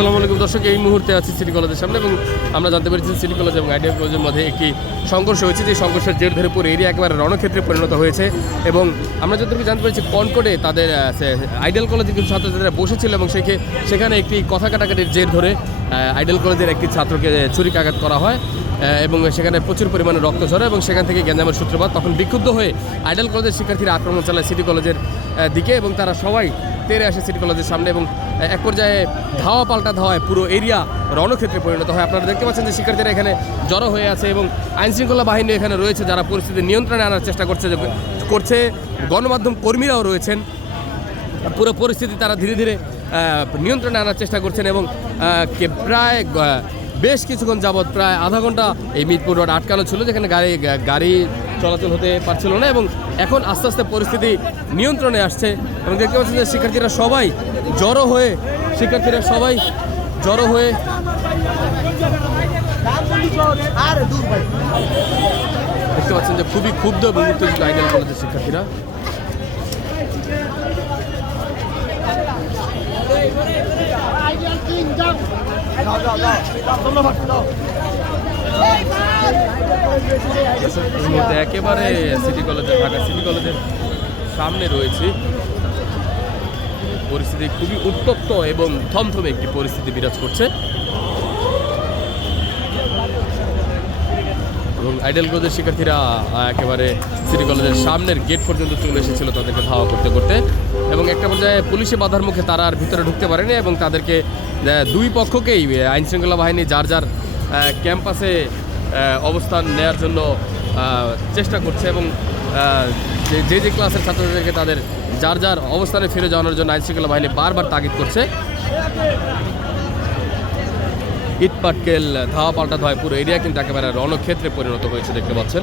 আসসালামু আলাইকুম দর্শক, এই মুহূর্তে আছি সিটি কলেজের সামনে এবং আমরা জানতে পেরেছি সিটি কলেজ এবং আইডিয়া কলেজের মধ্যে একটি সংঘর্ষ হয়েছে। যে সংঘর্ষের জের ধরে পুরো এরিয়া একেবারে রণক্ষেত্রে পরিণত হয়েছে এবং আমরা যতটুকু জানতে পেরেছি কনকটে তাদের আইডিয়াল কলেজের কিছু ছাত্রছাত্রীরা বসেছিল এবং সেখে, সেখানে একটি কথা কাটাকাটির জের ধরে আইডিয়াল কলেজের একটি ছাত্রকে ছুরিকাঘাত করা হয় এবং সেখানে প্রচুর পরিমাণে রক্ত ঝরে এবং সেখান থেকে গ্যাঞ্জামের সূত্রপাত। তখন বিক্ষুব্ধ হয়ে আইডাল কলেজের শিক্ষার্থীরা আক্রমণ চালায় সিটি কলেজের দিকে এবং তারা সবাই তেরে আসে সিটি কলেজের সামনে এবং এক পর্যায়ে ধাওয়া পাল্টা ধাওয়ায় পুরো এরিয়া রণক্ষেত্রে পরিণত হয়। আপনারা দেখতে পাচ্ছেন যে শিক্ষার্থীরা এখানে জড়ো হয়ে আছে এবং আইনশৃঙ্খলা বাহিনী এখানে রয়েছে যারা পরিস্থিতি নিয়ন্ত্রণে আনার চেষ্টা করছে করছে। গণমাধ্যম কর্মীরাও রয়েছেন। পুরো পরিস্থিতি তারা ধীরে ধীরে নিয়ন্ত্রণে আনার চেষ্টা করছেন এবং প্রায় বেশ কিছুক্ষণ যাবৎ প্রায় আধা ঘণ্টা এই মিরপুর রোড আটকানো ছিল, যেখানে গাড়ি গাড়ি চলাচল হতে পারছিল না এবং এখন আস্তে আস্তে পরিস্থিতি নিয়ন্ত্রণে আসছে এবং দেখতে পাচ্ছেন যে শিক্ষার্থীরা সবাই জড়ো হয়ে শিক্ষার্থীরা সবাই জড়ো হয়ে দেখতে পাচ্ছেন যে খুবই ক্ষুব্ধ এবং উত্তেজিত আইডিয়াল কলেজের শিক্ষার্থীরা। একেবারে সিটি কলেজের ঢাকা সিটি কলেজের সামনে রয়েছে। পরিস্থিতি খুবই উত্তপ্ত এবং থমথমে একটি পরিস্থিতি বিরাজ করছে। এবং আইডেল কলেজের শিক্ষার্থীরা একেবারে সিটি কলেজের সামনের গেট পর্যন্ত চলে এসেছিল তাদেরকে ধাওয়া করতে করতে। এবং একটা পর্যায়ে পুলিশে বাধার মুখে তারা আর ভিতরে ঢুকতে পারেনি এবং তাদেরকে দুই পক্ষকেই আইনশৃঙ্খলা বাহিনী যার যার ক্যাম্পাসে অবস্থান নেওয়ার জন্য চেষ্টা করছে এবং যে- যে ক্লাসের ছাত্রদেরকে তাদের যার যার অবস্থানে ফিরে যাওয়ানোর জন্য আইন শৃঙ্খলা বাহিনী বারবার তাগিদ করছে। ইট পাটকেল ধাওয়া পাল্টা ধাওয়ায় পুরো এরিয়া কিন্তু একেবারে রণক্ষেত্রে পরিণত হয়েছে, দেখতে পাচ্ছেন।